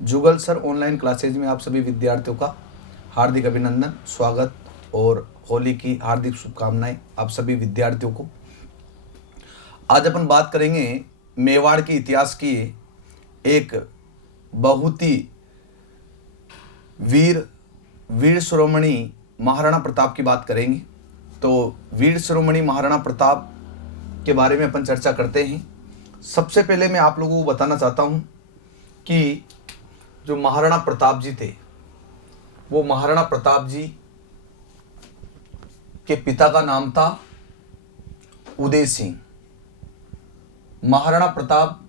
जुगल sir online classes में आप सभी विद्यार्थियों का हार्दिक अभिनंदन, स्वागत और होली की हार्दिक शुभकामनाएं आप सभी विद्यार्थियों को। आज अपन बात करेंगे मेवाड़ के इतिहास की एक बहुत ही वीर शिरोमणि महाराणा प्रताप की बात करेंगे। तो वीर शिरोमणि महाराणा प्रताप के बारे में अपन चर्चा करते हैं। सबसे पहले मैं आप लोगों को बताना चाहता हूं कि जो महाराणा प्रताप जी थे, वो महाराणा प्रताप जी के पिता का नाम था उदय सिंह। महाराणा प्रताप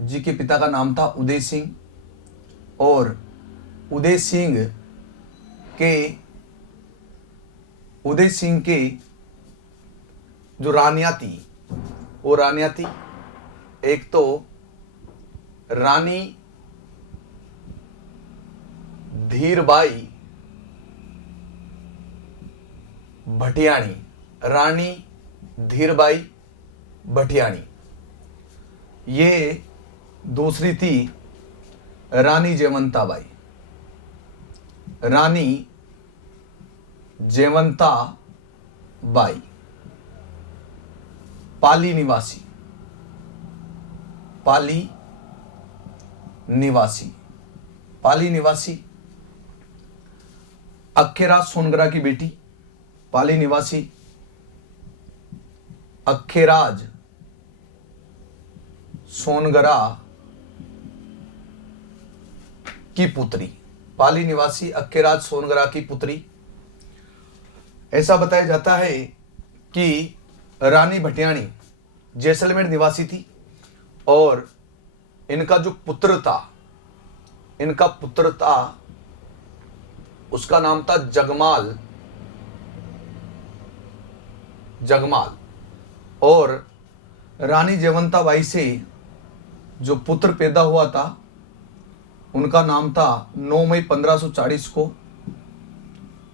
जी के पिता का नाम था उदय सिंह, और उदय सिंह के जो रानियां थी, वो रानियां थी, एक तो रानी धीरबाई भटियाणी, रानी धीरबाई भटियाणी। ये दूसरी थी रानी जयवंताबाई, रानी जयवंताबाई पाली निवासी अखेराज सोनगरा की बेटी, पाली निवासी अखेराज सोनगरा की पुत्री, पाली निवासी अखेराज सोनगरा की पुत्री। ऐसा बताया जाता है कि रानी भटियाणी जैसलमेर निवासी थी, और इनका जो पुत्र था उसका नाम था जगमाल। और रानी जयवंताबाई से जो पुत्र पैदा हुआ था, उनका नाम था 9 मई 1540 को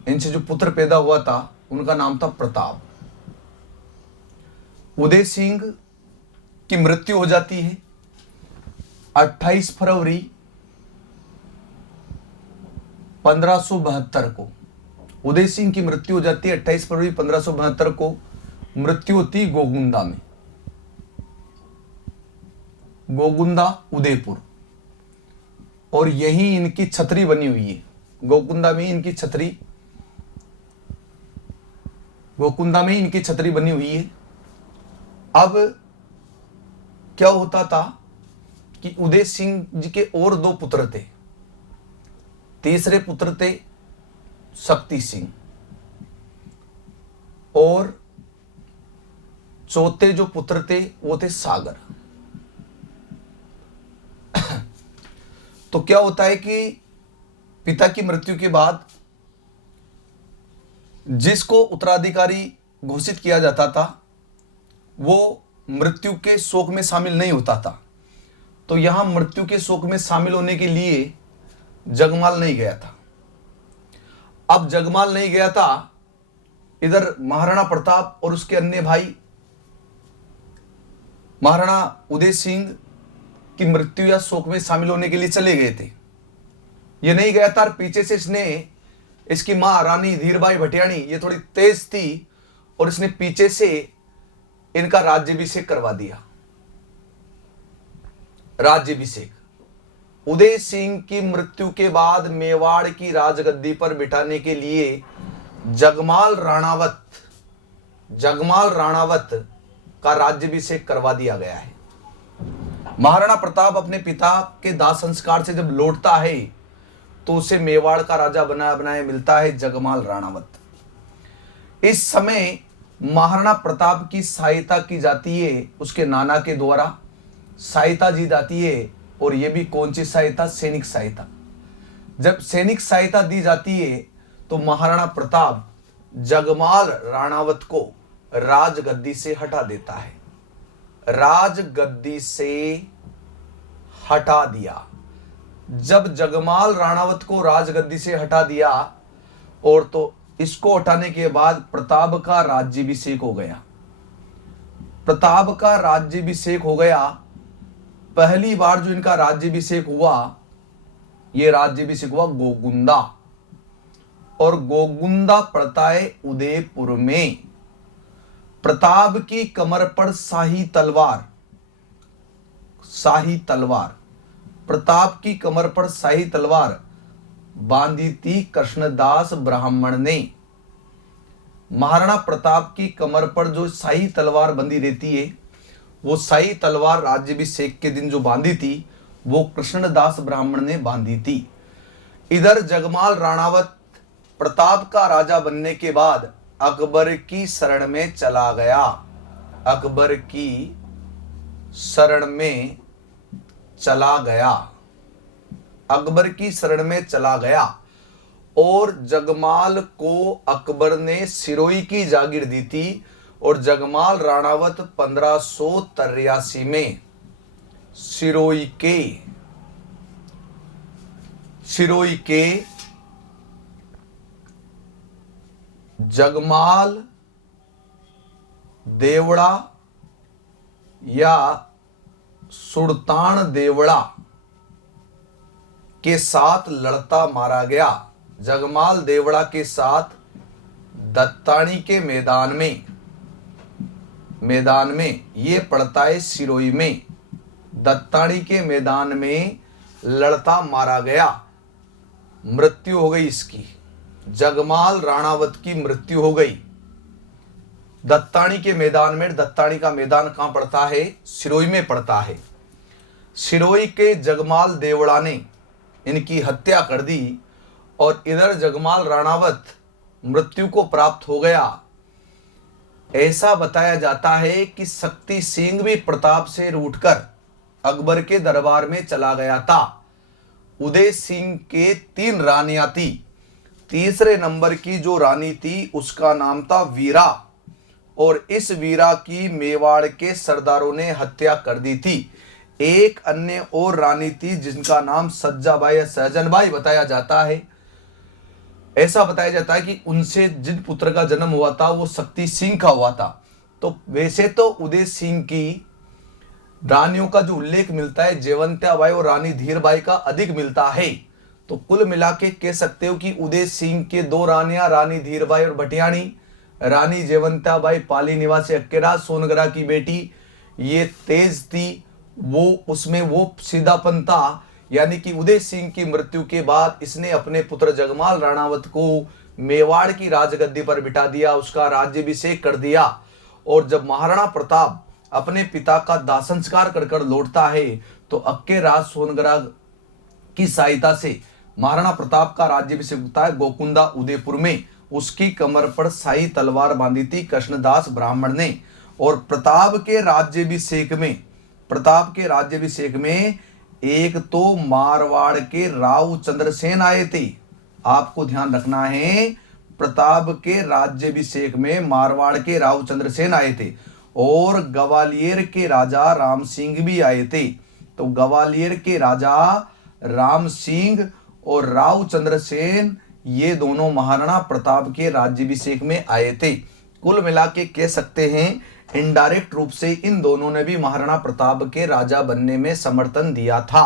इनसे जो पुत्र पैदा हुआ था, उनका नाम था प्रताप। उदय सिंह की मृत्यु हो जाती है 28 फरवरी 1572 को। उदय सिंह की मृत्यु हो जाती है 28 फरवरी 1572 को। मृत्यु होती गोगुंदा में, गोगुंदा उदयपुर, और यही इनकी छतरी बनी हुई है। गोकुंदा में इनकी छतरी बनी हुई है। अब क्या होता था कि उदय सिंह जी के और 2 पुत्र थे। तीसरे पुत्र थे शक्ति सिंह, और चौथे जो पुत्र थे वो थे सागर। तो क्या होता है कि पिता की मृत्यु के बाद जिसको उत्तराधिकारी घोषित किया जाता था, वो मृत्यु के शोक में शामिल नहीं होता था। तो यहां मृत्यु के शोक में शामिल होने के लिए जगमाल नहीं गया था। अब जगमाल नहीं गया था, इधर महाराणा प्रताप और उसके अन्य भाई महाराणा उदय सिंह की मृत्यु या शोक में शामिल होने के लिए चले गए थे। ये नहीं गया था, और पीछे से इसकी मां रानी धीरबाई भटियाणी ये थोड़ी तेज थी, और इसने पीछे से इनका राज्याभिषेक करवा दिया। राज्याभिषेक उदय सिंह की मृत्यु के बाद मेवाड़ की राजगद्दी पर बिठाने के लिए जगमाल राणावत का राज्याभिषेक करवा दिया गया है। महाराणा प्रताप अपने पिता के दाह संस्कार से जब लौटता है, तो उसे मेवाड़ का राजा बनाया मिलता है जगमाल राणावत। इस समय महाराणा प्रताप की सहायता की जाती है, उसके नाना के द्वारा सहायता दी जाती है। और यह भी कौन सी सहायता? सैनिक सहायता। जब सैनिक सहायता दी जाती है, तो महाराणा प्रताप जगमाल राणावत को राजगद्दी से हटा देता है। राजगद्दी से हटा दिया। जब जगमाल राणावत को राजगद्दी से हटा दिया, और तो इसको हटाने के बाद प्रताप का राज्याभिषेक हो गया। पहली बार जो इनका राज्याभिषेक हुआ, ये राज्याभिषेक हुआ गोगुंदा, और गोगुंदा पड़ता है उदयपुर में। प्रताप की कमर पर शाही तलवार, शाही तलवार, प्रताप की कमर पर शाही तलवार बांधी थी कृष्णदास ब्राह्मण ने। महाराणा प्रताप की कमर पर जो शाही तलवार बंधी रहती है, वो शाही तलवार राज्याभिषेक के दिन जो बांधी थी वो कृष्णदास ब्राह्मण ने बांधी थी। इधर जगमाल राणावत प्रताप का राजा बनने के बाद अकबर की शरण में चला गया, अकबर की शरण में चला गया, अकबर की शरण में चला गया, और जगमाल को अकबर ने सिरोही की जागीर दी थी। और जगमाल राणावत 1583 में सिरोही के जगमाल देवड़ा या सुल्तान देवड़ा के साथ लड़ता मारा गया। जगमाल देवड़ा के साथ दत्तानी के मैदान में ये पड़ता है सिरोही में, दत्तानी के मैदान में लड़ता मारा गया, मृत्यु हो गई इसकी। जगमाल राणावत की मृत्यु हो गई दत्तानी के मैदान में। दत्तानी का मैदान कहां पड़ता है? सिरोही में पड़ता है। सिरोही के जगमाल देवड़ा ने इनकी हत्या कर दी, और इधर जगमाल राणावत मृत्यु को प्राप्त हो गया। ऐसा बताया जाता है कि शक्ति सिंह भी प्रताप से रूठकर अकबर के दरबार में चला गया था। उदय सिंह के 3 रानियां थी। तीसरे नंबर की जो रानी थी उसका नाम था वीरा, और इस वीरा की मेवाड़ के सरदारों ने हत्या कर दी थी। एक अन्य और रानी थी जिनका नाम सज्जाबाई या सहजनबाई बताया जाता है। ऐसा बताया जाता है कि उनसे जिन पुत्र का जन्म हुआ था वो शक्ति सिंह का हुआ था। तो वैसे तो उदय सिंह की रानियों का जो उल्लेख मिलता है जयवंताबाई और रानी धीरबाई का अधिक मिलता है। तो कुल मिला के कह सकते हो कि उदय सिंह के 2 रानियां, रानी धीरबाई और भटियाणी, रानी जयवंताबाई पाली निवासी अक्केरा सोनगरा की बेटी, ये तेज थी, वो उसमें वो सीधापन था। यानी कि उदय सिंह की मृत्यु के बाद इसने अपने पुत्र जगमाल राणावत को मेवाड़ की राजगद्दी पर बिठा दिया, उसका राज्याभिषेक कर दिया। और जब महाराणा प्रताप अपने पिता का दाह संस्कार कर कर लौटता है तो अक्के राज सोनगरा की सहायता से महाराणा प्रताप का राज्याभिषेक होता है गोकुंदा उदयपुर में। उसकी कमर पर शाही तलवार बांधी थी कृष्णदास ब्राह्मण ने। और प्रताप के राज्याभिषेक में एक तो मारवाड़ के राव चंद्रसेन आए थे। आपको ध्यान रखना है, प्रताप के राज्याभिषेक में मारवाड़ के राव चंद्रसेन आए थे, और ग्वालियर के राजा राम सिंह भी आए थे। तो ग्वालियर के राजा राम सिंह और राव चंद्रसेन ये दोनों महाराणा प्रताप के राज्याभिषेक में आए थे। कुल मिला के कह सकते हैं इनडायरेक्ट रूप से इन दोनों ने भी महाराणा प्रताप के राजा बनने में समर्थन दिया था।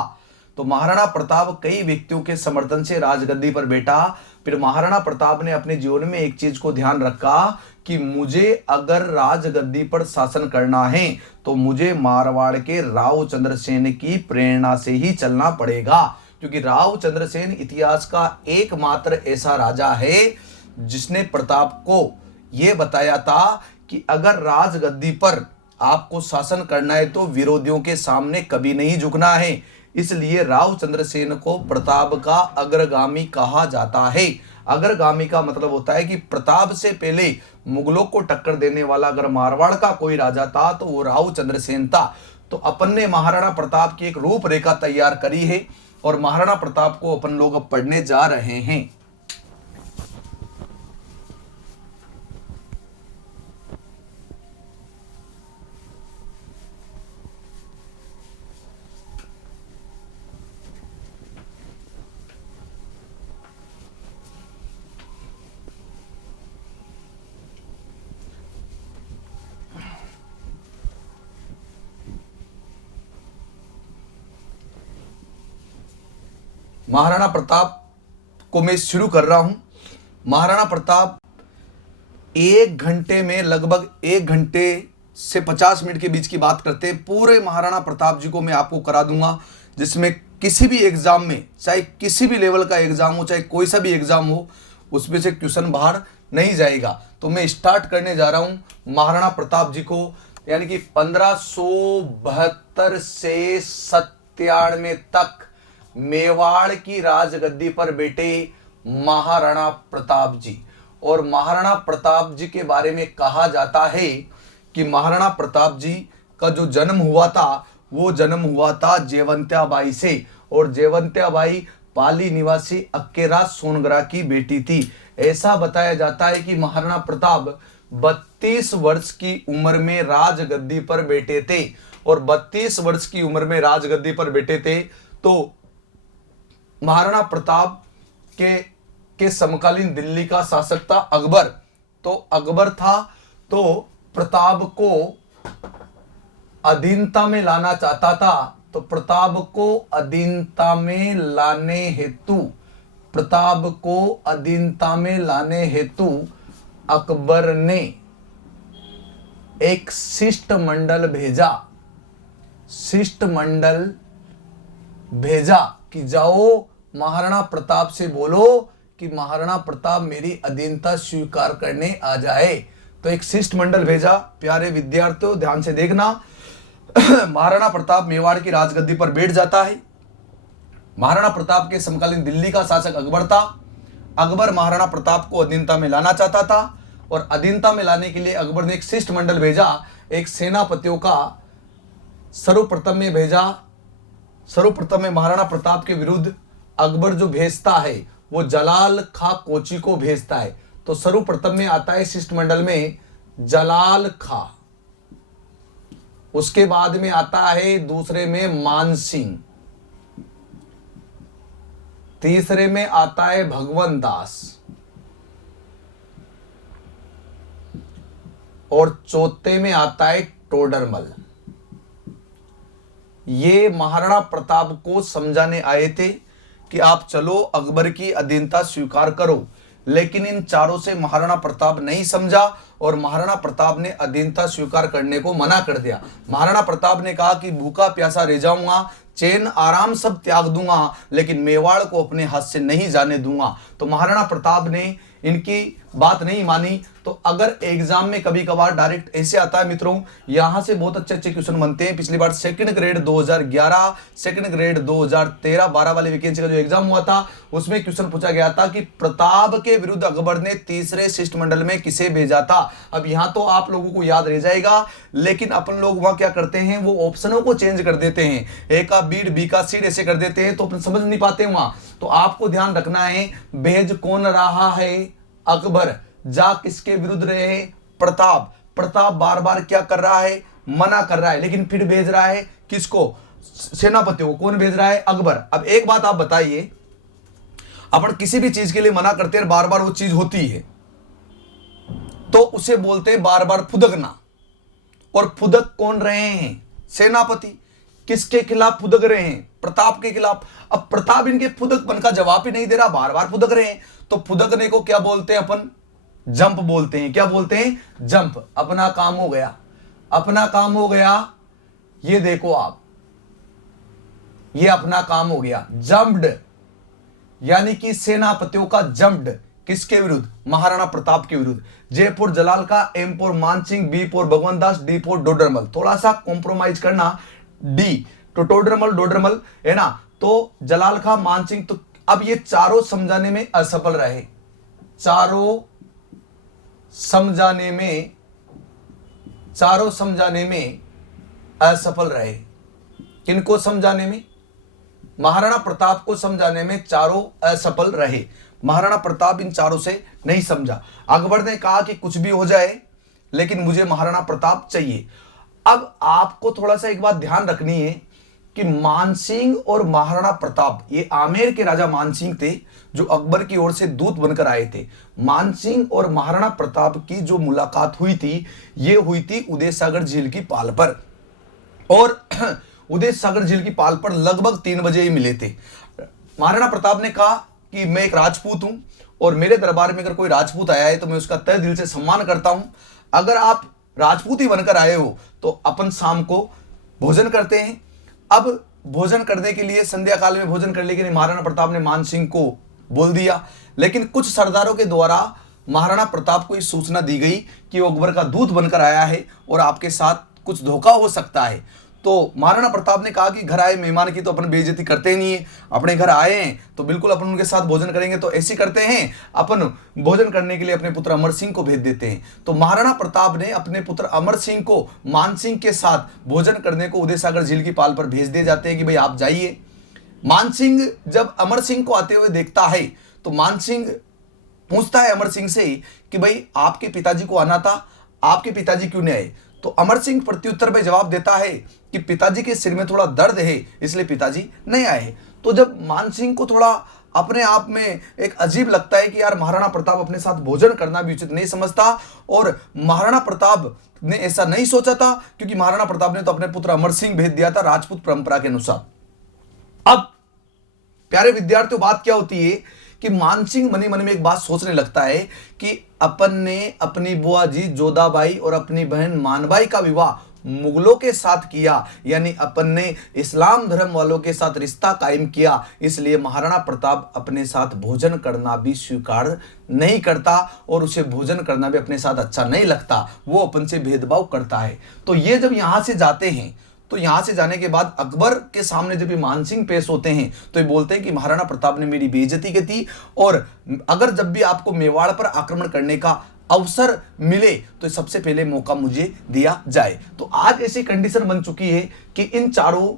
तो महाराणा प्रताप कई व्यक्तियों के समर्थन से राजगद्दी पर बैठा। फिर महाराणा प्रताप ने अपने जीवन में एक चीज को ध्यान रखा कि मुझे अगर राजगद्दी पर शासन करना है तो मुझे मारवाड़ के राव चंद्रसेन की प्रेरणा से ही चलना पड़ेगा, क्योंकि राव चंद्रसेन इतिहास का एकमात्र ऐसा राजा है जिसने प्रताप को यह बताया था कि अगर राजगद्दी पर आपको शासन करना है तो विरोधियों के सामने कभी नहीं झुकना है। इसलिए राव चंद्रसेन को प्रताप का अग्रगामी कहा जाता है। अग्रगामी का मतलब होता है कि प्रताप से पहले मुगलों को टक्कर देने वाला अगर मारवाड़ का कोई राजा था तो वो राव चंद्रसेन था। तो अपन ने महाराणा प्रताप की एक रूपरेखा तैयार करी है और महाराणा प्रताप को अपन लोग अब पढ़ने जा रहे हैं। महाराणा प्रताप को मैं शुरू कर रहा हूं। महाराणा प्रताप 1 घंटे में, लगभग 1 घंटे से 50 मिनट के बीच की बात करते हैं। पूरे महाराणा प्रताप जी को मैं आपको करा दूंगा, जिसमें किसी भी एग्जाम में, चाहे किसी भी लेवल का एग्जाम हो, चाहे कोई सा भी एग्जाम हो, उसमें से क्वेश्चन बाहर नहीं जाएगा। तो मैं स्टार्ट करने जा रहा हूं महाराणा प्रताप जी को, यानी कि 1572 से 97 तक मेवाड़ की राजगद्दी पर बैठे महाराणा प्रताप जी। और महाराणा प्रताप जी के बारे में कहा जाता है कि महाराणा प्रताप जी का जो जन्म हुआ था, वो जन्म हुआ था जयवंत्याबाई से, और जयवंत्याबाई पाली निवासी अक्केरा सोनगरा की बेटी थी। ऐसा बताया जाता है कि महाराणा प्रताप 32 वर्ष की उम्र में राजगद्दी पर बैठे थे, और 32 वर्ष की उम्र में राजगद्दी पर बैठे थे। तो महाराणा प्रताप के समकालीन दिल्ली का शासक था अकबर। तो अकबर था, तो प्रताप को अधीनता में लाना चाहता था। तो प्रताप को अधीनता में लाने हेतु, प्रताप को अधीनता में लाने हेतु अकबर ने एक शिष्टमंडल भेजा, शिष्टमंडल भेजा कि जाओ महाराणा प्रताप से बोलो कि महाराणा प्रताप मेरी अधीनता स्वीकार करने आ जाए। तो एक शिष्टमंडल भेजा। प्यारे विद्यार्थियों ध्यान से देखना, महाराणा प्रताप मेवाड़ की राजगद्दी पर बैठ जाता है। महाराणा प्रताप के समकालीन दिल्ली का शासक अकबर था। अकबर महाराणा प्रताप को अधीनता में लाना चाहता था, और अधीनता में लाने के लिए अकबर ने एक शिष्टमंडल भेजा, एक सेनापतियों का। सर्वप्रथम में भेजा, सर्वप्रथम में महाराणा प्रताप के विरुद्ध अकबर जो भेजता है वो जलाल खा कोची को भेजता है। तो सर्वप्रथम में आता है शिष्टमंडल में जलाल खा, उसके बाद में आता है दूसरे में मानसिंह, तीसरे में आता है भगवंत दास, और चौथे में आता है टोडरमल। ये महाराणा प्रताप को समझाने आए थे कि आप चलो अकबर की अधीनता स्वीकार करो। लेकिन इन चारों से महाराणा प्रताप नहीं समझा, और महाराणा प्रताप ने अधीनता स्वीकार करने को मना कर दिया। महाराणा प्रताप ने कहा कि भूखा प्यासा रह जाऊंगा, चैन आराम सब त्याग दूंगा, लेकिन मेवाड़ को अपने हाथ से नहीं जाने दूंगा। तो महाराणा प्रताप ने इनकी बात नहीं मानी। तो अगर एग्जाम में कभी कभार डायरेक्ट ऐसे आता है मित्रों, यहां से बहुत अच्छे अच्छे क्वेश्चन बनते हैं। पिछली बार सेकंड ग्रेड 2011, सेकंड ग्रेड 2013-12 वाले वैकेंसी का जो एग्जाम हुआ था, उसमें क्वेश्चन पूछा गया था कि प्रताप के विरुद्ध अकबर ने तीसरे शिष्टमंडल में किसे भेजा था। अब यहां तो आप लोगों को याद रह जाएगा, लेकिन अपन लोग वहां क्या करते हैं, वो ऑप्शनों को चेंज कर देते हैं, ए का बीड, बी का सीड ऐसे कर देते हैं, तो अपन समझ नहीं पाते वहां। तो आपको ध्यान रखना है, भेज कौन रहा है, अकबर। जा किसके विरुद्ध रहे, प्रताप। प्रताप बार बार क्या कर रहा है, मना कर रहा है, लेकिन फिर भेज रहा है किसको, सेनापतियों को। कौन भेज रहा है, अकबर। अब एक बात आप बताइए, अपन किसी भी चीज के लिए मना करते हैं, बार बार वो चीज होती है, तो उसे बोलते हैं बार बार फुदकना। और फुदक कौन रहे हैं, सेनापति। किसके खिलाफ फुदक रहे हैं, प्रताप के खिलाफ। अब प्रताप इनके फुदकपन का जवाब ही नहीं दे रहा, बार बार फुदक रहे हैं। तो फुदकने को क्या बोलते हैं अपन, जंप बोलते हैं। क्या बोलते हैं, जंप। अपना काम हो गया, अपना काम हो गया। ये देखो आप, ये अपना काम हो गया, जंप्ड, यानी कि सेनापतियों का जंप्ड। किसके विरुद्ध, महाराणा प्रताप के विरुद्ध। जयपुर जलाल का, M for Mansingh, B for Bhagwant Das, D for Todarmal. थोड़ा सा कॉम्प्रोमाइज करना, डी तो टोडरमल, डोडरमल है ना। तो जलाल खा, मानसिंह। तो अब ये चारों समझाने में असफल रहे, चारों समझाने में असफल रहे। किनको समझाने में, महाराणा प्रताप को समझाने में चारों असफल रहे। महाराणा प्रताप इन चारों से नहीं समझा। अकबर ने कहा कि कुछ भी हो जाए, लेकिन मुझे महाराणा प्रताप चाहिए। अब आपको थोड़ा सा एक बात ध्यान रखनी है कि मानसिंह और महाराणा प्रताप, ये आमेर के राजा मानसिंह थे, जो अकबर की ओर से दूत बनकर आए थे। मानसिंह और महाराणा प्रताप की जो मुलाकात हुई थी, ये हुई थी उदय सागर झील की पाल पर। और उदय सागर झील की पाल पर लगभग 3 बजे ही मिले थे। महाराणा प्रताप ने कहा कि मैं एक राजपूत हूं और मेरे दरबार में अगर कोई राजपूत आया है तो मैं उसका तहे दिल से सम्मान करता हूं। अगर आप राजपूत ही बनकर आए हो तो अपन शाम को भोजन करते हैं। अब भोजन करने के लिए, संध्या काल में भोजन करने के लिए महाराणा प्रताप ने मान सिंह को बोल दिया, लेकिन कुछ सरदारों के द्वारा महाराणा प्रताप को इस सूचना दी गई कि वो अकबर का दूत बनकर आया है और आपके साथ कुछ धोखा हो सकता है। तो महाराणा प्रताप ने कहा कि घर आए मेहमान की तो अपन बेइज्जती करते ही नहीं है, अपने घर आए हैं तो बिल्कुल अपन उनके साथ भोजन करेंगे। तो ऐसे करते हैं, अपन भोजन करने के लिए अपने पुत्र अमर सिंह को भेज देते हैं। तो महाराणा प्रताप ने अपने पुत्र अमर सिंह को मान सिंह के साथ भोजन करने को उदय सागर झील की पाल पर भेज दिए जाते हैं कि भाई आप जाइए। मान सिंह जब अमर सिंह को आते हुए देखता है तो मान सिंह पूछता है अमर सिंह से कि भाई आपके पिताजी को आना था, आपके पिताजी क्यों नहीं आए? तो अमर सिंह प्रत्युत्तर में जवाब देता है कि पिताजी के सिर में थोड़ा दर्द है इसलिए पिताजी नहीं आए। तो जब मान सिंह को थोड़ा अपने आप में एक अजीब लगता है कि यार महाराणा प्रताप अपने साथ भोजन करना भी उचित नहीं समझता, और महाराणा प्रताप ने ऐसा नहीं सोचा था क्योंकि महाराणा प्रताप ने तो अपने पुत्र अमर सिंह भेज दिया था राजपूत परंपरा के अनुसार। अब प्यारे विद्यार्थियों, बात क्या होती है कि मानसिंह मनी मन में एक बात सोचने लगता है कि अपन ने अपनी बुआ जी जोधाबाई और अपनी बहन मानबाई का विवाह मुगलों के साथ किया, यानी अपन ने इस्लाम धर्म वालों के साथ रिश्ता कायम किया, इसलिए महाराणा प्रताप अपने साथ भोजन करना भी स्वीकार नहीं करता और उसे भोजन करना भी अपने साथ अच्छा नहीं लगता, वो अपन से भेदभाव करता है। तो ये जब यहां से जाते हैं तो यहां से जाने के बाद अकबर के सामने जब ये मानसिंह पेश होते हैं तो ये बोलते हैं कि महाराणा प्रताप ने मेरी बेइज्जती की थी, और अगर जब भी आपको मेवाड़ पर आक्रमण करने का अवसर मिले तो सबसे पहले मौका मुझे दिया जाए। तो आज ऐसी कंडीशन बन चुकी है कि इन चारों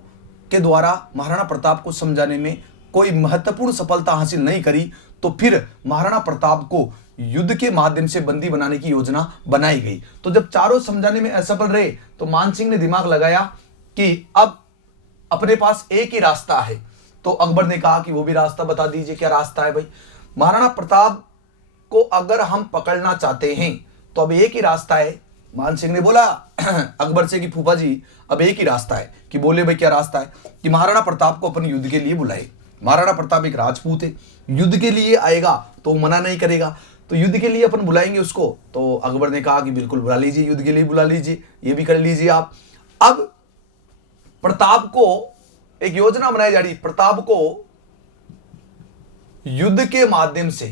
के द्वारा महाराणा प्रताप को समझाने में कोई महत्वपूर्ण सफलता हासिल नहीं करी, तो फिर महाराणा प्रताप को युद्ध के माध्यम से बंदी बनाने की योजना बनाई गई। तो जब चारों समझाने में असफल रहे तो मानसिंह ने दिमाग लगाया कि अब अपने पास एक ही रास्ता है। तो अकबर ने कहा कि वो भी रास्ता बता दीजिए, क्या रास्ता है भाई? महाराणा प्रताप को अगर हम पकड़ना चाहते हैं तो अब एक ही रास्ता है। मान सिंह ने बोला अकबर से कि फूफा जी अब एक ही रास्ता है। कि बोले भाई क्या रास्ता है? कि महाराणा प्रताप को अपन युद्ध के लिए बुलाए। महाराणा प्रताप एक राजपूत है, युद्ध के लिए आएगा तो मना नहीं करेगा, तो युद्ध के लिए अपन बुलाएंगे उसको। तो अकबर ने कहा कि बिल्कुल बुला लीजिए, युद्ध के लिए बुला लीजिए, ये भी कर लीजिए आप। अब प्रताप को एक योजना बनाई जा रही, प्रताप को युद्ध के माध्यम से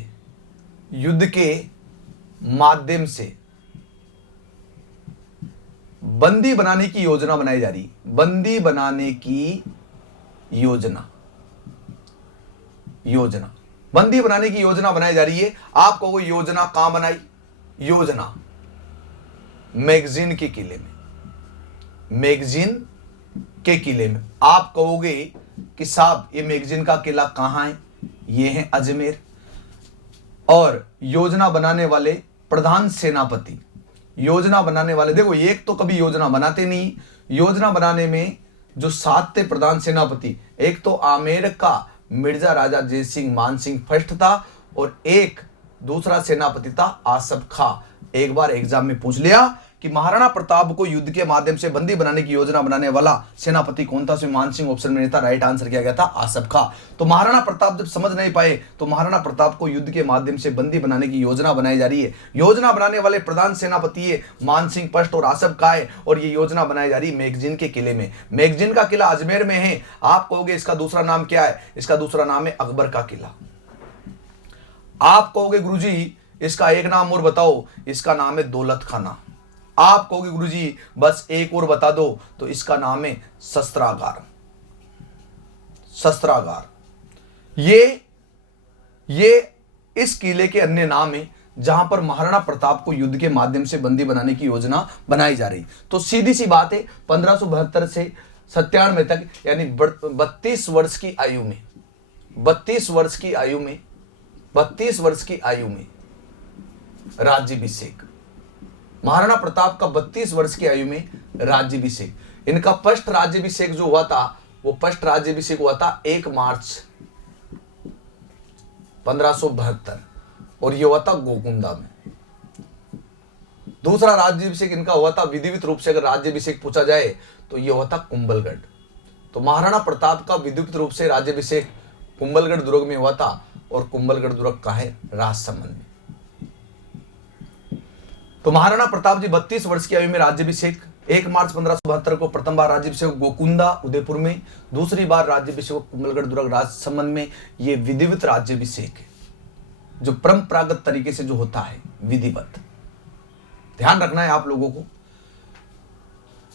बंदी बनाने की योजना बनाई जा रही। बंदी बनाने की बंदी बनाने की योजना बनाई जा रही है। आप कहोगे योजना कहां बनाई? योजना मैगजीन के किले में, मैगजीन के किले में। आप कहोगे कि साहब ये मैगजीन का किला कहां है? ये है अजमेर। और योजना बनाने वाले प्रधान सेनापति, योजना बनाने वाले, देखो एक तो कभी योजना बनाते नहीं, योजना बनाने में जो 7 थे प्रधान सेनापति, एक तो आमेर का मिर्जा राजा जय सिंह मान सिंह फर्स्ट था और एक दूसरा सेनापति था आसफ खां। एक बार एग्जाम में पूछ लिया कि महाराणा प्रताप को युद्ध के माध्यम से बंदी बनाने की योजना बनाने वाला सेनापति कौन था? मान सिंह ऑप्शन में नहीं था, राइट आंसर किया गया था आसफ खां। तो महाराणा प्रताप जब समझ नहीं पाए तो महाराणा प्रताप को युद्ध के माध्यम से बंदी बनाने की योजना बनाई जा रही है। योजना बनाने वाले प्रधान सेनापति है मान सिंह फर्स्ट और आसफ खां है, और ये योजना बनाई जा रही है मैगजीन के किले में। मैगजीन का किला अजमेर में है। आप कहोगे इसका दूसरा नाम क्या है? इसका दूसरा नाम है अकबर का किला। आप कहोगे गुरुजी इसका एक नाम और बताओ, इसका नाम है दौलत खाना। आप कहोगे गुरुजी बस एक और बता दो, तो इसका नाम है शस्त्रागार। शस्त्रागार ये इस किले के अन्य नाम है जहां पर महाराणा प्रताप को युद्ध के माध्यम से बंदी बनाने की योजना बनाई जा रही। तो सीधी सी बात है 1572 से 97 तक यानी 32 वर्ष की आयु में राज्याभिषेक, महाराणा प्रताप का 32 वर्ष की आयु में राज्याभिषेक। इनका फर्स्ट राज्याभिषेक जो हुआ था वो फर्स्ट राज्याभिषेक हुआ था 1 मार्च 1572 और ये हुआ था गोकुंदा में। दूसरा राज्याभिषेक इनका हुआ था विधिवत रूप से, अगर राज्याभिषेक पूछा जाए तो ये हुआ था कुंभलगढ़। तो महाराणा प्रताप का विधिवत रूप से राज्याभिषेक कुंभलगढ़ दुर्ग में हुआ था और कुंभलगढ़ दुर्ग कहाँ है? राजसमंद में। तो महाराणा प्रताप जी 32 वर्ष की आयु में राज्याभिषेक, 1 मार्च 1572 को प्रथम बार राज्याभिषेक गोकुंदा उदयपुर में, दूसरी बार राज्याभिषेक कुंभलगढ़ दुर्ग राजसमंद में। ये विधिवत राज्याभिषेक है, जो परंपरागत तरीके से जो होता है विधिवत। ध्यान रखना है आप लोगों को।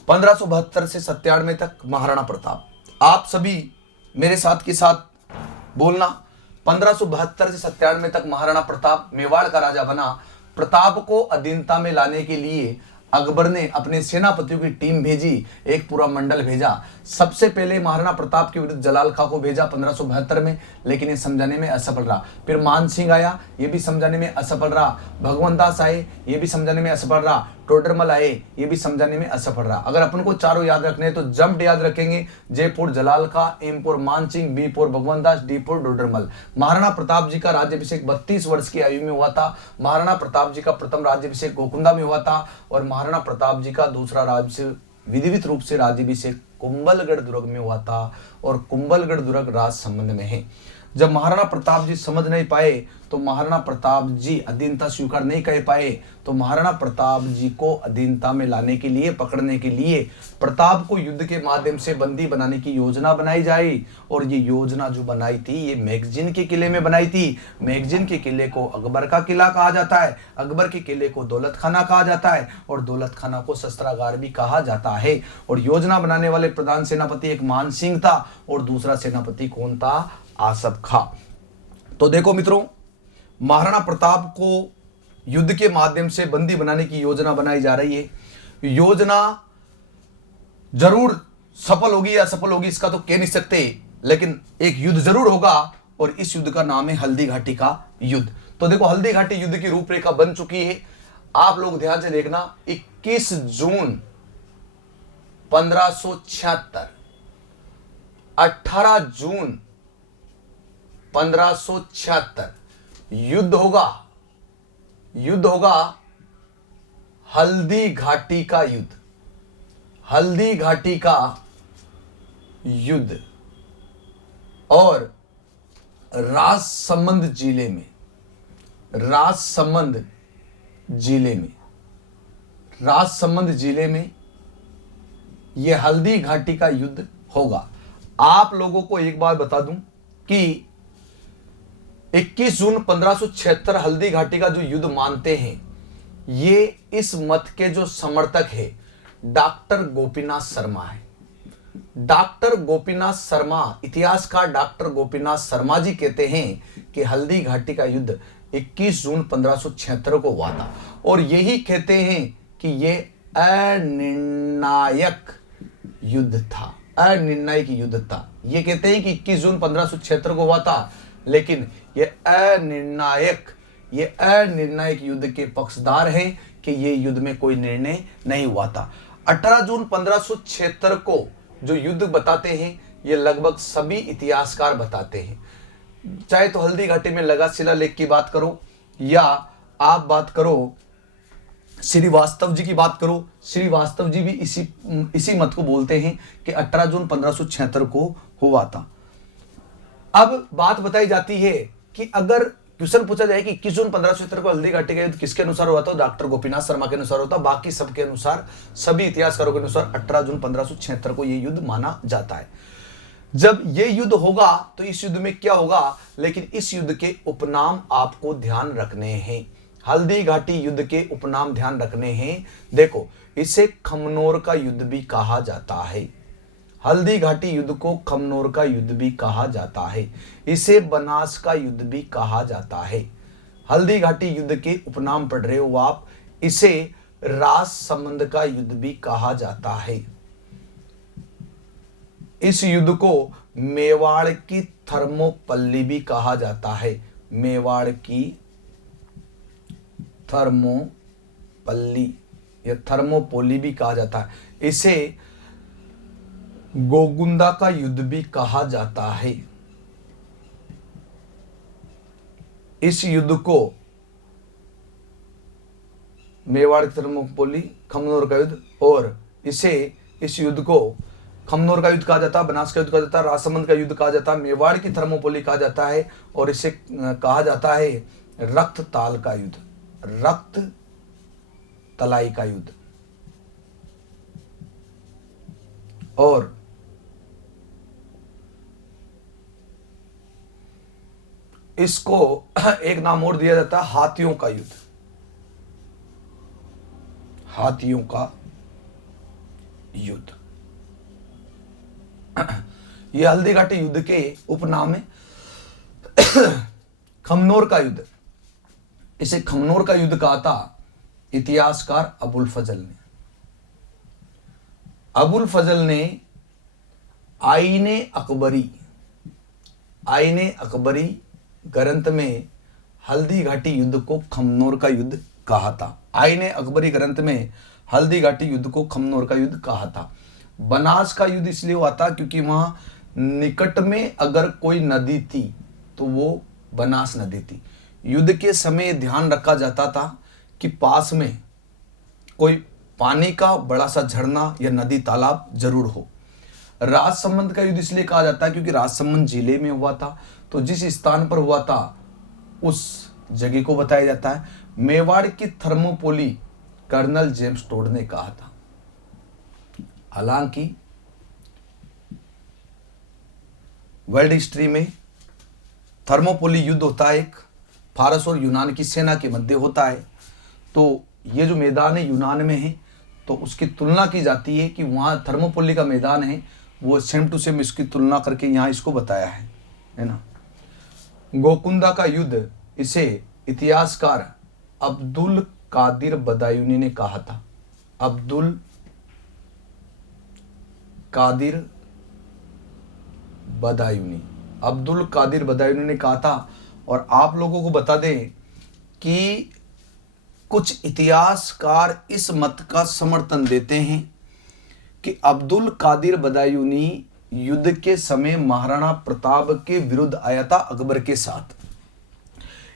1572 से 97 तक महाराणा प्रताप, आप सभी मेरे साथ के साथ बोलना। 1572 से 97 तक महाराणा प्रताप मेवाड़ का राजा बना। प्रताप को अधीनता में लाने के लिए अकबर ने अपने सेनापतियों की टीम भेजी, एक पूरा मंडल भेजा। सबसे पहले महाराणा प्रताप के विरुद्ध जलाल खां को भेजा 1572 में, लेकिन ये समझाने में असफल रहा। फिर मान सिंह आया, ये भी समझाने में असफल रहा। भगवंत दास आए, ये भी समझाने में असफल रहा। टोडरमल आए, ये भी समझाने में असफल रहा। अगर अपन को चारों याद रखने हैं तो जम्प याद रखेंगे। जयपुर जलाल खां, एमपुर मान सिंह, बीपुर भगवंत दास, डीपुर टोडरमल। महाराणा प्रताप जी का राज्याभिषेक 32 वर्ष की आयु में हुआ था। महाराणा प्रताप जी का प्रथम राज्याभिषेक गोकुंदा में हुआ था और महाराणा प्रताप जी का दूसरा राज्याभिषेक विधिवत रूप से राज्याभिषेक कुंभलगढ़ दुर्ग में हुआ था और कुंभलगढ़ दुर्ग राजसमंद में है। जब महाराणा प्रताप जी समझ नहीं पाए तो महाराणा प्रताप जी अधीनता स्वीकार नहीं कर पाए, तो महाराणा प्रताप जी को अधीनता में लाने के लिए, पकड़ने के लिए प्रताप को युद्ध के माध्यम से बंदी बनाने की योजना बनाई जाए। और ये योजना जो बनाई थी ये मैगजीन के किले में बनाई थी। मैगजीन के किले को अकबर का किला कहा जाता है, अकबर के किले को दौलत खाना कहा जाता है और दौलत खाना को शस्त्रागार भी कहा जाता है। और योजना बनाने वाले प्रधान सेनापति एक मान सिंह था और दूसरा सेनापति कौन था? आसफ खां। तो देखो मित्रों, महाराणा प्रताप को युद्ध के माध्यम से बंदी बनाने की योजना बनाई जा रही है। योजना जरूर सफल होगी या असफल होगी इसका तो कह नहीं सकते, लेकिन एक युद्ध जरूर होगा और इस युद्ध का नाम है हल्दी घाटी का युद्ध। तो देखो, हल्दी घाटी युद्ध की रूपरेखा बन चुकी है। आप लोग ध्यान से देखना। 21 जून 1576, 18 जून 1576 युद्ध होगा। युद्ध होगा हल्दी घाटी का युद्ध। हल्दी घाटी का युद्ध और राजसमंद जिले में, राजसमंद जिले में, राजसमंद जिले में यह हल्दी घाटी का युद्ध होगा। आप लोगों को एक बात बता दूं कि 21 जून 1576 हल्दी घाटी का जो युद्ध मानते हैं, ये इस मत के जो समर्थक है डॉक्टर गोपीनाथ शर्मा है। डॉक्टर गोपीनाथ शर्मा, इतिहासकार डॉक्टर गोपीनाथ शर्मा जी कहते हैं कि हल्दी घाटी का युद्ध 21 जून 1576 को हुआ था और यही कहते हैं कि ये अनिर्णायक युद्ध था। अनिर्णायक युद्ध था। ये कहते हैं कि 21 जून 1576 को हुआ था, लेकिन ये अनिर्णायक युद्ध के पक्षधार हैं कि ये युद्ध में कोई निर्णय नहीं हुआ था। 18 जून 1576 को जो युद्ध बताते हैं ये लगभग सभी इतिहासकार बताते हैं। चाहे तो हल्दी घाटी में लगा शिलालेख की बात करो या आप बात करो श्रीवास्तव जी की बात करो, श्रीवास्तव जी भी इसी मत को बोलते हैं कि 18 जून 1576 को हुआ था। अब बात बताई जाती है कि अगर क्वेश्चन पूछा जाए कि 21 जून 1576 को हल्दी घाटी का युद्ध किसके अनुसार हुआ था, डॉक्टर गोपीनाथ शर्मा के अनुसार होता। बाकी सबके अनुसार, सभी इतिहासकारों के अनुसार 18 जून 1576 को यह युद्ध माना जाता है। जब यह युद्ध होगा तो इस युद्ध में क्या होगा, लेकिन इस युद्ध के उपनाम आपको ध्यान रखने हैं। हल्दी घाटी युद्ध के उपनाम ध्यान रखने हैं। देखो, इसे खमनोर का युद्ध भी कहा जाता है। हल्दी घाटी युद्ध को खमनोर का युद्ध भी कहा जाता है। इसे बनास का युद्ध भी कहा जाता है। हल्दी घाटी युद्ध के उपनाम पढ़ रहे हो आप। इसे राजसमंद का युद्ध भी कहा जाता है। इस युद्ध को मेवाड़ की थर्मोपल्ली भी कहा जाता है। मेवाड़ की थर्मोपल्ली या थर्मोपोली भी कहा जाता है। इसे गोकुंदा का युद्ध भी कहा जाता है। इस युद्ध को मेवाड़ की थर्मोपोली, खमनोर का युद्ध और इस युद्ध को खमनोर का युद्ध कहा जाता है, बनास का युद्ध कहा जाता है, राजसमंद का युद्ध कहा जाता है, मेवाड़ की थर्मोपोली कहा जाता है, और इसे कहा जाता है रक्त ताल का युद्ध, रक्त तलाई का युद्ध। और इसको एक नाम और दिया जाता है हाथियों का युद्ध, हाथियों का युद्ध। यह हल्दी घाटी युद्ध के उपनाम है खमनोर का युद्ध। इसे खमनोर का युद्ध कहा था इतिहासकार अबुल फजल ने। अबुल फजल ने आईने अकबरी ग्रंथ में हल्दी घाटी युद्ध को खमनोर का युद्ध कहा था। आईने अकबरी ग्रंथ में हल्दी घाटी युद्ध को खमनोर का युद्ध कहा था। बनास का युद्ध इसलिए हुआ था क्योंकि वहां निकट में अगर कोई नदी थी तो वो बनास नदी थी। युद्ध के समय ध्यान रखा जाता था कि पास में कोई पानी का बड़ा सा झरना या नदी तालाब जरूर हो। राजसमंद का युद्ध इसलिए कहा जाता है क्योंकि राजसमंद जिले में हुआ था, तो जिस स्थान पर हुआ था उस जगह को बताया जाता है। मेवाड़ की थर्मोपोली कर्नल जेम्स टोड ने कहा था। हालांकि वर्ल्ड हिस्ट्री में थर्मोपोली युद्ध होता है, एक फारस और यूनान की सेना के मध्य होता है। तो ये जो मैदान है यूनान में है, तो उसकी तुलना की जाती है कि वहाँ थर्मोपोली का मैदान है, वो सेम टू सेम इसकी तुलना करके यहाँ इसको बताया है ना। गोकुंदा का युद्ध इसे इतिहासकार अब्दुल कादिर बदायूनी ने कहा था। अब्दुल कादिर बदायूनी ने कहा था। और आप लोगों को बता दें कि कुछ इतिहासकार इस मत का समर्थन देते हैं कि अब्दुल कादिर बदायूनी युद्ध के समय महाराणा प्रताप के विरुद्ध आया था अकबर के साथ।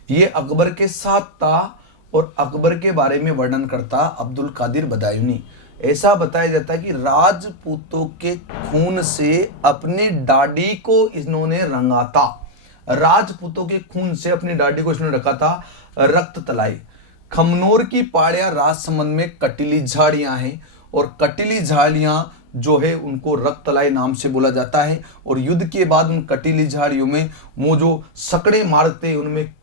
ये अकबर के साथ था और अकबर के बारे में वर्णन करता अब्दुल कादिर बदायूनी। ऐसा बताया जाता है कि राजपूतों के खून से अपनी दाढ़ी को इन्होंने रंगा था। राजपूतों के खून से अपनी दाढ़ी को इसने रखा था रक्त तलाई। खमनोर की पहाड़ियां राजसमंद में कटीली झाड़ियां हैं, और कटीली झाड़ियां जो है उनको रक्त तलाई नाम से बोला जाता है। और युद्ध के बाद उन कटीली झाड़ियों में वो जो सकड़े मारते उनमें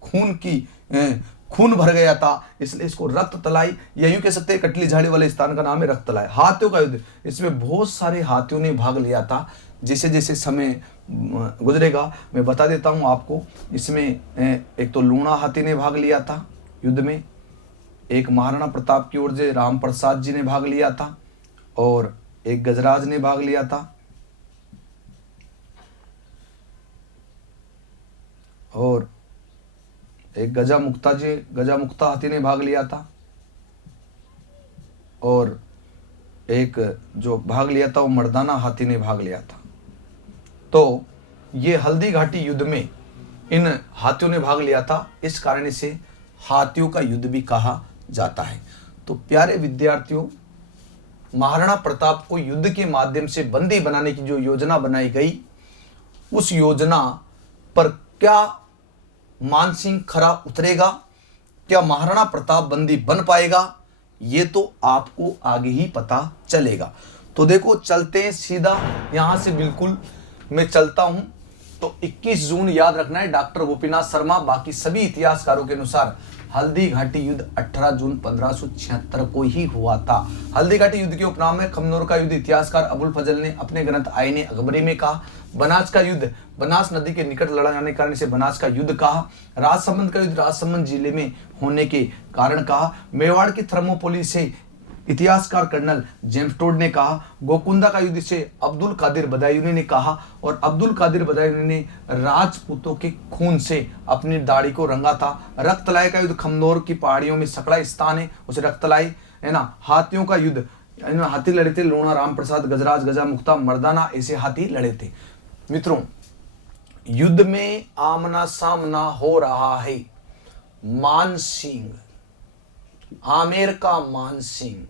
खून भर गया था, इसलिए इसको रक्त तलाई या यूं कह सकते हैं कटली झाड़ी वाले स्थान का नाम है रक्त तलाई। हाथियों का युद्ध, इसमें बहुत सारे हाथियों ने भाग लिया था। जैसे जैसे समय गुजरेगा मैं बता देता हूं आपको। इसमें एक तो लूणा हाथी ने भाग लिया था युद्ध में, एक महाराणा प्रताप की ओर से राम प्रसाद जी ने भाग लिया था, और एक गजराज ने भाग लिया था, और एक गजा मुक्ता हाथी ने भाग लिया था, और एक जो भाग लिया था वो मर्दाना हाथी ने भाग लिया था। तो ये हल्दी घाटी युद्ध में इन हाथियों ने भाग लिया था, इस कारण इसे हाथियों का युद्ध भी कहा जाता है। तो प्यारे विद्यार्थियों, महाराणा प्रताप को युद्ध के माध्यम से बंदी बनाने की जो योजना बनाई गई, उस योजना पर क्या मानसिंह खरा उतरेगा, क्या महाराणा प्रताप बंदी बन पाएगा, ये तो आपको आगे ही पता चलेगा। तो देखो चलते हैं सीधा यहां से, बिल्कुल मैं चलता हूं। तो 21 जून याद रखना है, डॉक्टर गोपीनाथ शर्मा बाकी सभी इतिहासकारों के अनुसार हल्दी घाटी युद्ध 18 जून 1576 को ही हुआ था। हल्दी घाटी युद्ध के उपनाम में खमनोर का युद्ध इतिहासकार अबुल फजल ने अपने ग्रंथ आईने अकबरी में कहा। बनास का युद्ध बनास नदी के निकट लड़ा जाने के कारण इसे बनास का युद्ध कहा। राजसमंद का युद्ध राजसमंद जिले में होने के कारण कहा। मेवाड़ की थर्मोपोली से इतिहासकार कर्नल जेम्स टोड ने कहा। गोकुंदा का युद्ध से अब्दुल कादिर बदायूनी ने कहा, और अब्दुल कादिर बदायूनी ने राजपूतों के खून से अपनी दाढ़ी को रंगा था। रक्तलाई का युद्ध खमनोर की पहाड़ियों में सकड़ा स्थान है, उसे रक्तलाई है ना। हाथियों का युद्ध, हाथी लड़े थे लूणा, राम प्रसाद, गजराज, गजा मुक्ता, मर्दाना, ऐसे हाथी लड़े थे। मित्रों, युद्ध में आमना सामना हो रहा है मानसिंह, आमेर का मानसिंह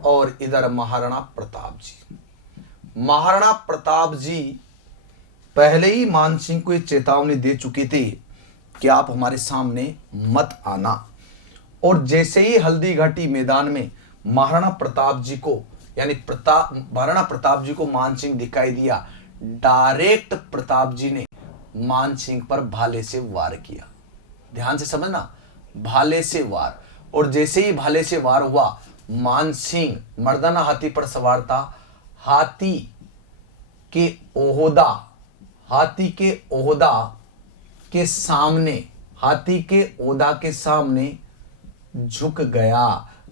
और इधर महाराणा प्रताप जी। महाराणा प्रताप जी पहले ही मानसिंह को ये चेतावनी दे चुके थे कि आप हमारे सामने मत आना। और जैसे ही हल्दी घाटी मैदान में महाराणा प्रताप जी को महाराणा प्रताप जी को मानसिंह दिखाई दिया, डायरेक्ट प्रताप जी ने मानसिंह पर भाले से वार किया। ध्यान से समझना, भाले से वार। और जैसे ही भाले से वार हुआ, मानसिंह मर्दाना हाथी पर सवार था। हाथी के ओहदा के सामने झुक गया।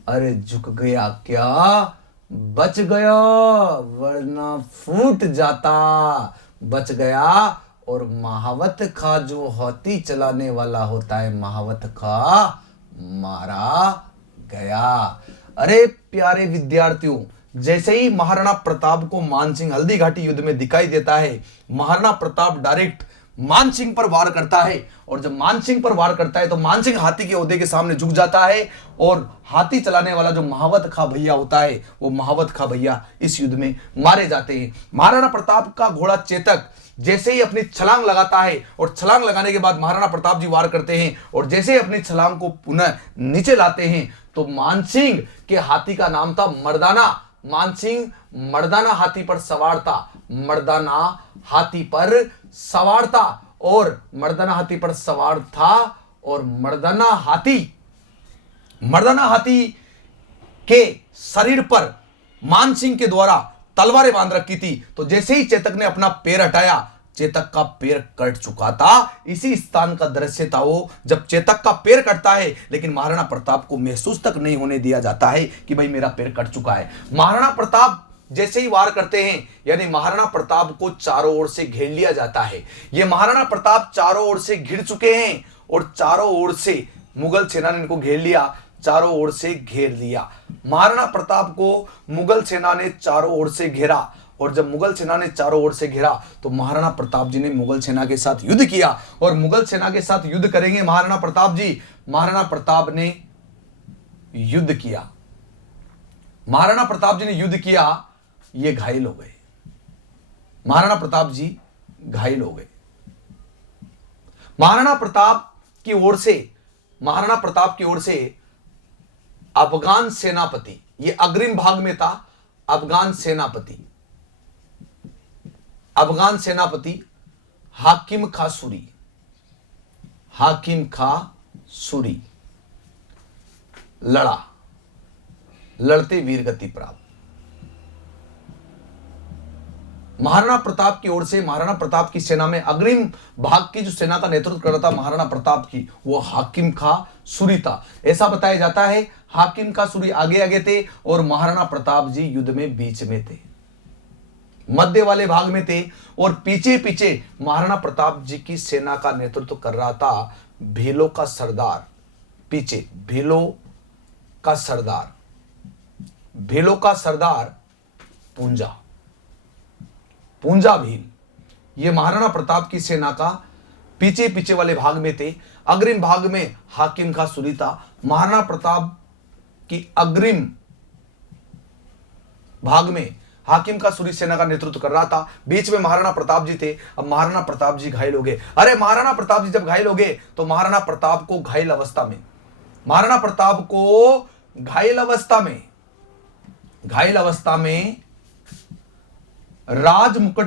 अरे झुक गया क्या, बच गया, वरना फूट जाता। बच गया और महावत खा जो हाथी चलाने वाला होता है, महावत खा मारा गया। अरे प्यारे विद्यार्थियों, जैसे ही महाराणा प्रताप को मानसिंह हल्दी घाटी युद्ध में दिखाई देता है, महाराणा प्रताप डायरेक्ट मानसिंह पर वार करता है। और जब मानसिंह पर वार करता है तो मानसिंह हाथी के ओहदे के सामने झुक जाता है और हाथी चलाने वाला जो महावत खा भैया होता है, वो महावत खा भैया इस युद्ध में मारे जाते हैं। महाराणा प्रताप का घोड़ा चेतक जैसे ही अपनी छलांग लगाता है और छलांग लगाने के बाद महाराणा प्रताप जी वार करते हैं और जैसे ही अपनी छलांग को पुनः नीचे लाते हैं तो मानसिंह के हाथी का नाम था मर्दाना। मानसिंह मर्दाना हाथी पर सवार था, मर्दाना हाथी पर सवार था और मर्दाना हाथी पर सवार था। और मर्दाना हाथी के शरीर पर मानसिंह के द्वारा तलवारें बांध रखी थी। तो जैसे ही चेतक ने अपना पैर हटाया, चेतक का पैर कट चुका था। इसी स्थान का दृश्य था वो, जब चेतक का पैर कटता है लेकिन महाराणा प्रताप को महसूस तक नहीं होने दिया जाता है कि भाई मेरा पैर कट चुका है। महाराणा प्रताप जैसे ही वार करते हैं, यानी महाराणा प्रताप को चारों ओर से घेर लिया जाता है। ये महाराणा प्रताप चारों ओर से घिर चुके हैं और चारों ओर से मुगल सेना ने इनको घेर लिया, चारों ओर से घेर लिया। महाराणा प्रताप को मुगल सेना ने चारों ओर से घेरा और जब मुगल सेना ने चारों ओर से घेरा तो महाराणा प्रताप जी ने मुगल सेना के साथ युद्ध किया। और मुगल सेना के साथ युद्ध करेंगे महाराणा प्रताप जी। महाराणा प्रताप ने युद्ध किया, महाराणा प्रताप जी ने युद्ध किया, ये घायल हो गए। महाराणा प्रताप जी घायल हो गए। महाराणा प्रताप की ओर से अफगान सेनापति, ये अग्रिम भाग में था, अफगान सेनापति हाकिम खा सूरी लड़ते वीर गति प्राप्त। महाराणा प्रताप की ओर से, महाराणा प्रताप की सेना में अग्रिम भाग की जो सेना का नेतृत्व कर रहा था महाराणा प्रताप की, वो हाकिम खा सूरी था। ऐसा बताया जाता है हाकिम खा सूरी आगे आगे थे और महाराणा प्रताप जी युद्ध में बीच में थे, मध्य वाले भाग में थे। और पीछे पीछे महाराणा प्रताप जी की सेना का नेतृत्व कर रहा था भीलों का सरदार, पीछे भीलों का सरदार पूंजा भील। ये महाराणा प्रताप की सेना का पीछे पीछे वाले भाग में थे। अग्रिम भाग में हाकिम खा सूरी था। महाराणा प्रताप की अग्रिम भाग में हाकिम खा सूरी सेना का नेतृत्व कर रहा था, बीच में महाराणा प्रताप जी थे। अब महाराणा प्रताप जी घायल हो गए। अरे महाराणा प्रताप जी जब घायल हो गए तो महाराणा प्रताप को घायल अवस्था में राजमुकुट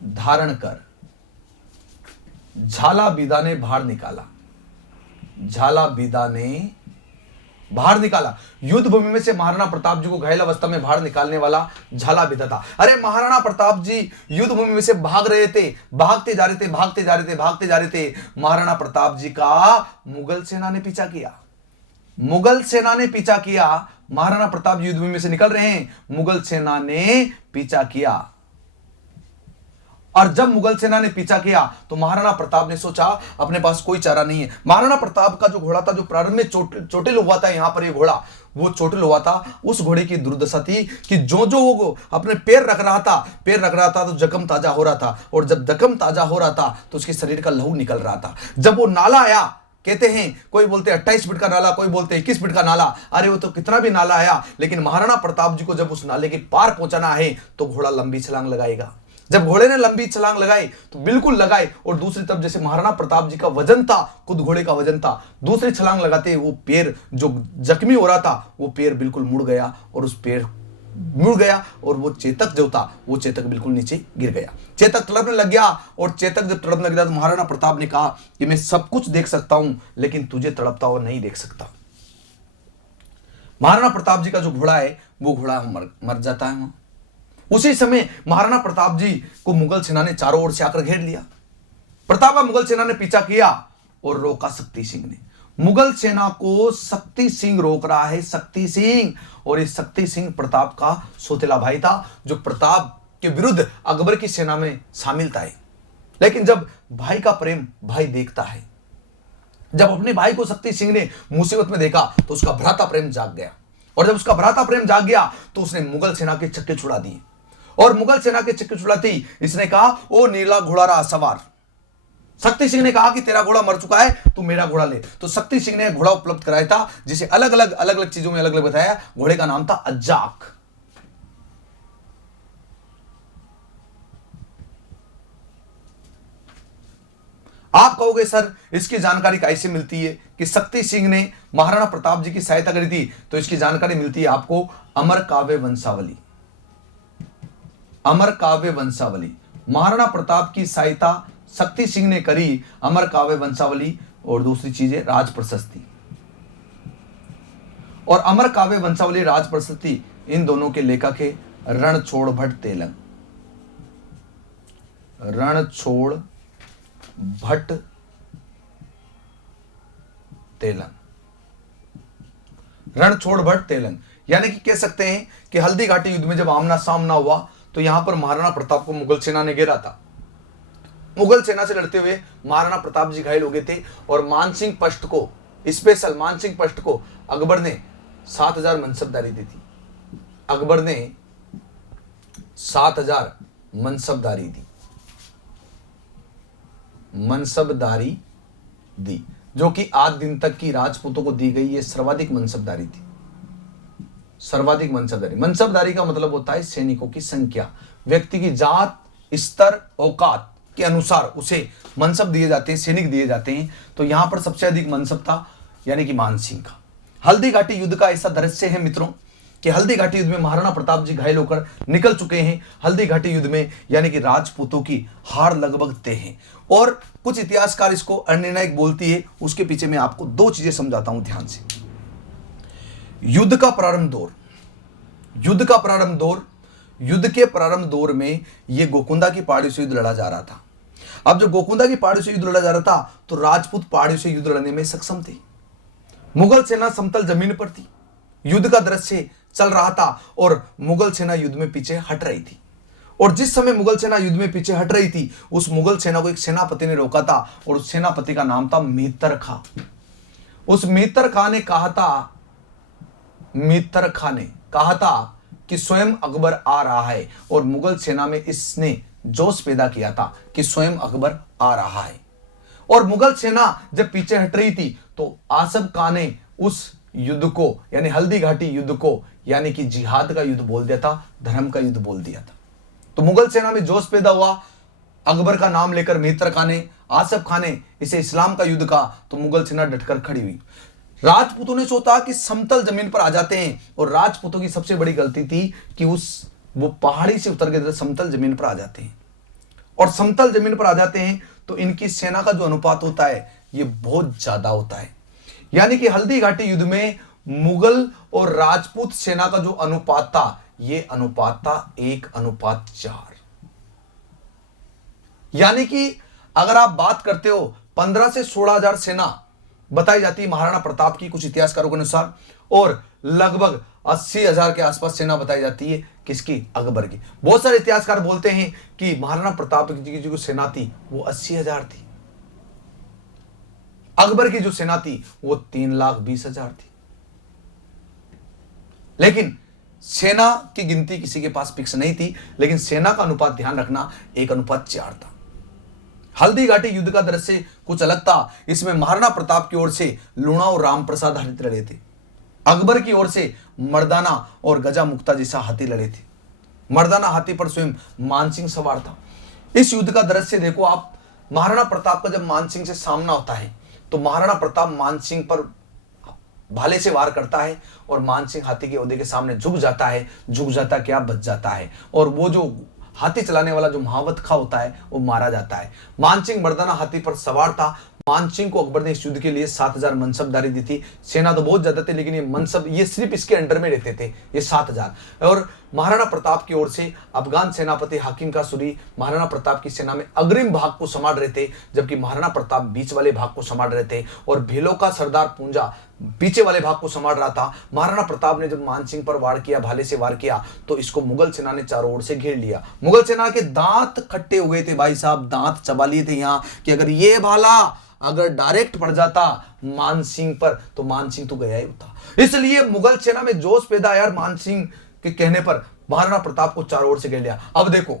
धारण कर झालाबीदा ने बाहर निकाला। युद्ध भूमि में से महाराणा प्रताप जी को घायल अवस्था में बाहर निकालने वाला झालाबीदा था। अरे महाराणा प्रताप जी युद्ध भूमि में से भागते जा रहे थे। महाराणा प्रताप जी का मुगल सेना ने पीछा किया। महाराणा प्रताप युद्ध भूमि में से निकल रहे हैं, मुगल सेना ने पीछा किया। और जब मुगल सेना ने पीछा किया तो महाराणा प्रताप ने सोचा अपने पास कोई चारा नहीं है। महाराणा प्रताप का जो घोड़ा था, जो प्रारंभ में चोटिल हुआ था, यहां पर ये घोड़ा वो चोटिल हुआ था। उस घोड़े की दुर्दशा थी कि जो वो अपने पैर रख रहा था तो जख्म ताजा हो रहा था, और जब जख्म ताजा हो रहा था तो उसके शरीर का लहू निकल रहा था। जब वो नाला आया कहते हैं, कोई बोलते हैं 28 फीट का नाला, कोई बोलते हैं 21 फीट का नाला। अरे वो तो कितना भी नाला आया, लेकिन महाराणा प्रताप जी को जब उस नाले के पार पहुंचाना है तो घोड़ा लंबी छलांग लगाएगा। जब घोड़े ने लंबी छलांग लगाई तो बिल्कुल लगाए, और दूसरी तरफ जैसे महाराणा प्रताप जी का वजन था, खुद घोड़े का वजन था, दूसरी छलांग लगाते वो पैर जो जख्मी हो रहा था वो पैर बिल्कुल मुड़ गया, और उस पैर मुड़ गया, और वो चेतक जो था वो चेतक बिल्कुल नीचे गिर गया। चेतक तड़पने लग गया, और चेतक जब तड़पने लग गया तो महाराणा प्रताप ने कहा कि मैं सब कुछ देख सकता हूं, लेकिन तुझे तड़पता हुआ नहीं देख सकता। महाराणा प्रताप जी का जो घोड़ा है वो घोड़ा मर जाता है वहां। उसी समय महाराणा प्रताप जी को मुगल सेना ने चारों ओर से आकर घेर लिया। प्रताप का मुगल सेना ने पीछा किया और रोका शक्ति सिंह ने। मुगल सेना को शक्ति सिंह रोक रहा है, शक्ति सिंह। और इस शक्ति सिंह प्रताप का सौतेला भाई था, जो प्रताप के विरुद्ध अकबर की सेना में शामिल था। लेकिन जब भाई का प्रेम भाई देखता है, जब अपने भाई को शक्ति सिंह ने मुसीबत में देखा तो उसका भ्राता प्रेम जाग गया, और जब उसका भ्राता प्रेम जाग गया तो उसने मुगल सेना के चक्के छुड़ा दिए। और मुगल सेना के चक्के छुड़ाती इसने कहा, ओ नीला घोड़ा रहा सवार। शक्ति सिंह ने कहा कि तेरा घोड़ा मर चुका है, तू मेरा घोड़ा ले। तो शक्ति सिंह ने घोड़ा उपलब्ध कराया था, जिसे अलग अलग चीजों में अलग अलग बताया। घोड़े का नाम था अज्जाक। आप कहोगे सर इसकी जानकारी कैसे मिलती है कि शक्ति सिंह ने महाराणा प्रताप जी की सहायता करी थी? तो इसकी जानकारी मिलती है आपको अमर काव्य वंशावली। अमर काव्य वंशावली, महाराणा प्रताप की सहायता शक्ति सिंह ने करी, अमर काव्य वंशावली। और दूसरी चीज है राज प्रशस्ति। और अमर काव्य वंशावली, राज प्रशस्ति, इन दोनों के लेखक है रणछोड़ भट्ट तेलंग। रणछोड़ भट्ट तेलंग, रणछोड़ भट्ट तेलंग। यानी कि कह सकते हैं कि हल्दी घाटी युद्ध में जब आमना सामना हुआ तो यहां पर महाराणा प्रताप को मुगल सेना ने घेरा था। मुगल सेना से लड़ते हुए महाराणा प्रताप जी घायल हो गए थे, और मानसिंह पष्ट को, स्पेशल मानसिंह पष्ट को अकबर ने 7000 मनसबदारी दी थी। अकबर ने 7000 मनसबदारी दी, मनसबदारी दी, जो कि आज दिन तक की राजपूतों को दी गई ये सर्वाधिक मनसबदारी थी। सर्वाधिक मनसबदारी, मनसबदारी का मतलब होता है सैनिकों की संख्या। व्यक्ति की जात, स्तर, औकात के अनुसार उसे मनसब दिए जाते हैं, सैनिक दिए जाते हैं। तो यहां पर सबसे अधिक मनसब था, यानी कि मानसिंह का। हल्दी घाटी युद्ध का ऐसा दृश्य है मित्रों कि हल्दी घाटी युद्ध में महाराणा प्रताप जी घायल होकर निकल चुके हैं। हल्दी घाटी युद्ध में यानी कि राजपूतों की हार लगभग तय है। और कुछ इतिहासकार इसको अनिर्णायक बोलती है। उसके पीछे मैं आपको दो चीजें समझाता हूं ध्यान से। युद्ध का प्रारंभ दौर, युद्ध का प्रारंभ दौर, युद्ध के प्रारंभ दौर में यह गोकुंदा की पहाड़ियों से युद्ध लड़ा जा रहा था। अब जब गोकुंदा की पहाड़ियों से युद्ध लड़ा जा रहा था तो राजपूत पहाड़ियों से युद्ध लड़ने में सक्षम थे। मुगल सेना समतल जमीन पर थी। युद्ध का दृश्य चल रहा था और मुगल सेना युद्ध में पीछे हट रही थी। और जिस समय मुगल सेना युद्ध में पीछे हट रही थी, उस मुगल सेना को एक सेनापति ने रोका था, और उस सेनापति का नाम था मेहतर खां। उस मेहतर खां ने कहा था, मेहतर खां ने कहा था कि स्वयं अकबर आ रहा है। और मुगल सेना में इसने जोश पैदा किया था कि स्वयं अकबर आ रहा है। और मुगल सेना जब पीछे हट रही थी तो आसफ खां ने उस युद्ध को, यानी हल्दी घाटी युद्ध को, यानी कि जिहाद का युद्ध बोल दिया था, धर्म का युद्ध बोल दिया था। तो मुगल सेना में जोश पैदा हुआ। अकबर का नाम लेकर मेहतर खां ने, आसफ खां ने इसे इस्लाम का युद्ध कहा, तो मुगल सेना डटकर खड़ी हुई। राजपूतों ने सोचा कि समतल जमीन पर आ जाते हैं, और राजपूतों की सबसे बड़ी गलती थी कि वो पहाड़ी से उतर के समतल जमीन पर आ जाते हैं। और समतल जमीन पर आ जाते हैं तो इनकी सेना का जो अनुपात होता है ये बहुत ज्यादा होता है। यानी कि हल्दी घाटी युद्ध में मुगल और राजपूत सेना का जो अनुपात था, ये अनुपात था 1:4। यानी कि अगर आप बात करते हो 15 से 16,000 सेना बताई जाती है महाराणा प्रताप की कुछ इतिहासकारों के अनुसार, और लगभग 80,000 के आसपास सेना बताई जाती है किसकी? अकबर की। बहुत सारे इतिहासकार बोलते हैं कि महाराणा प्रताप जी की जो सेना थी वो 80,000 थी। अकबर की जो सेना थी वो 3,20,000 थी। लेकिन सेना की गिनती किसी के पास फिक्स नहीं थी, लेकिन सेना का अनुपात ध्यान रखना 1:4 था। हल्दी घाटी युद्ध का दृश्य कुछ अलग था। इसमें महाराणा प्रताप की ओर से लूणा और राम प्रसाद हाथी लड़े थे। अकबर की ओर से मर्दाना और गजा मुक्ता जैसा हाथी लड़े थे। मर्दाना हाथी पर स्वयं मानसिंह सवार था। इस युद्ध का दृश्य देखो आप। महाराणा प्रताप का जब मानसिंह से सामना होता है तो महाराणा प्रताप मानसिंह पर भाले से वार करता है और मानसिंह हाथी के ओहदे के सामने झुक जाता है। झुक जाता क्या, बच जाता है। और वो जो हाथी चलाने वाला जो महावत खा होता है वो मारा जाता है। मानसिंह मर्दाना हाथी पर सवार था। मानसिंह को अकबर ने इस युद्ध के लिए 7,000 मनसबदारी दी थी। सेना तो बहुत ज्यादा थी लेकिन ये मनसब ये सिर्फ इसके अंडर में रहते थे, ये 7,000। और महाराणा प्रताप की ओर से अफगान सेनापति हाकिम का सूरी महाराणा प्रताप की सेना में अग्रिम भाग को संभाल रहे थे, जबकि महाराणा प्रताप बीच वाले भाग को संभाल रहे थे और भीलों का सरदार पूंजा पीछे वाले भाग को संभाल रहा था। महाराणा प्रताप ने जब मानसिंह पर वार किया, भाले से वार किया, तो इसको मुगल सेना ने चारों ओर से घेर लिया। मुगल सेना के दांत खट्टे हो गए थे भाई साहब, दांत चबा लिए थे यहाँ कि अगर ये भाला अगर डायरेक्ट पड़ जाता मानसिंह पर तो मानसिंह तो गया ही होता। इसलिए मुगल सेना में जोश पैदा आया। मानसिंह के कहने पर महाराणा प्रताप को चारों ओर से घेर लिया। अब देखो,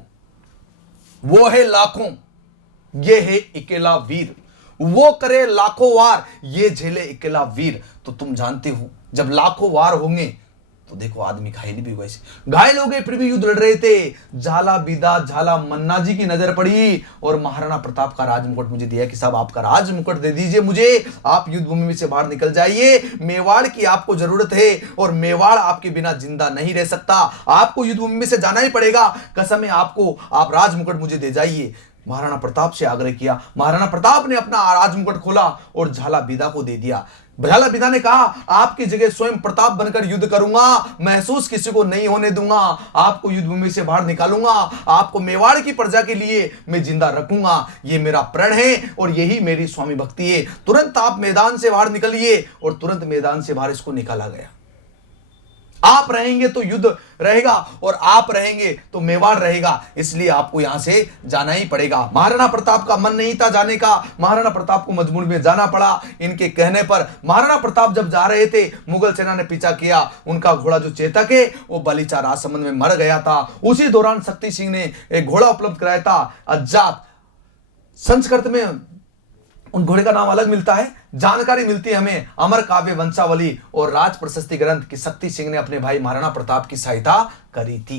वो है लाखों, ये है अकेला वीर। वो करे लाखों वार, ये झेले अकेला वीर। तो तुम जानते हो जब लाखों वार होंगे तो देखो आदमी घायल भी हुआ। घायल हो गए फिर भी युद्ध लड़ रहे थे। झाला बीदा झाला मन्ना जी की नजर पड़ी और महाराणा प्रताप का राजमुकुट मुझे दिया कि साहब आपका राजमुकुट दे दीजिए मुझे, आप युद्ध भूमि में से बाहर निकल जाइए। मेवाड़ की आपको जरूरत है और मेवाड़ आपके बिना जिंदा नहीं रह सकता। आपको युद्ध भूमि में से जाना ही पड़ेगा। कसम है आपको, आप राजमुकुट मुझे दे जाइए। महाराणा प्रताप से आग्रह किया। महाराणा प्रताप ने अपना राजमुकुट खोला और झाला बीदा को दे दिया। झाला बीदा ने कहा आपकी जगह स्वयं प्रताप बनकर युद्ध करूंगा, महसूस किसी को नहीं होने दूंगा, आपको युद्ध भूमि से बाहर निकालूंगा, आपको मेवाड़ की प्रजा के लिए मैं जिंदा रखूंगा। ये मेरा प्रण है और यही मेरी स्वामी भक्ति है। तुरंत आप मैदान से बाहर निकलिए और तुरंत मैदान से बाहर इसको निकाला गया। आप रहेंगे तो युद्ध रहेगा और आप रहेंगे तो मेवाड़ रहेगा, इसलिए आपको यहां से जाना ही पड़ेगा। महाराणा प्रताप का मन नहीं था जाने का। महाराणा प्रताप को मजबूरी में जाना पड़ा। इनके कहने पर महाराणा प्रताप जब जा रहे थे मुगल सेना ने पीछा किया। उनका घोड़ा जो चेतक है वो बलीचा राजसमंद में मर गया था। उसी दौरान शक्ति सिंह ने एक घोड़ा उपलब्ध कराया था, अज्जात। संस्कृत में उन घोड़े का नाम अलग मिलता है। जानकारी मिलती है हमें अमर काव्य वंशावली और राज प्रशस्ति ग्रंथ की शक्ति सिंह ने अपने भाई महाराणा प्रताप की सहायता करी थी।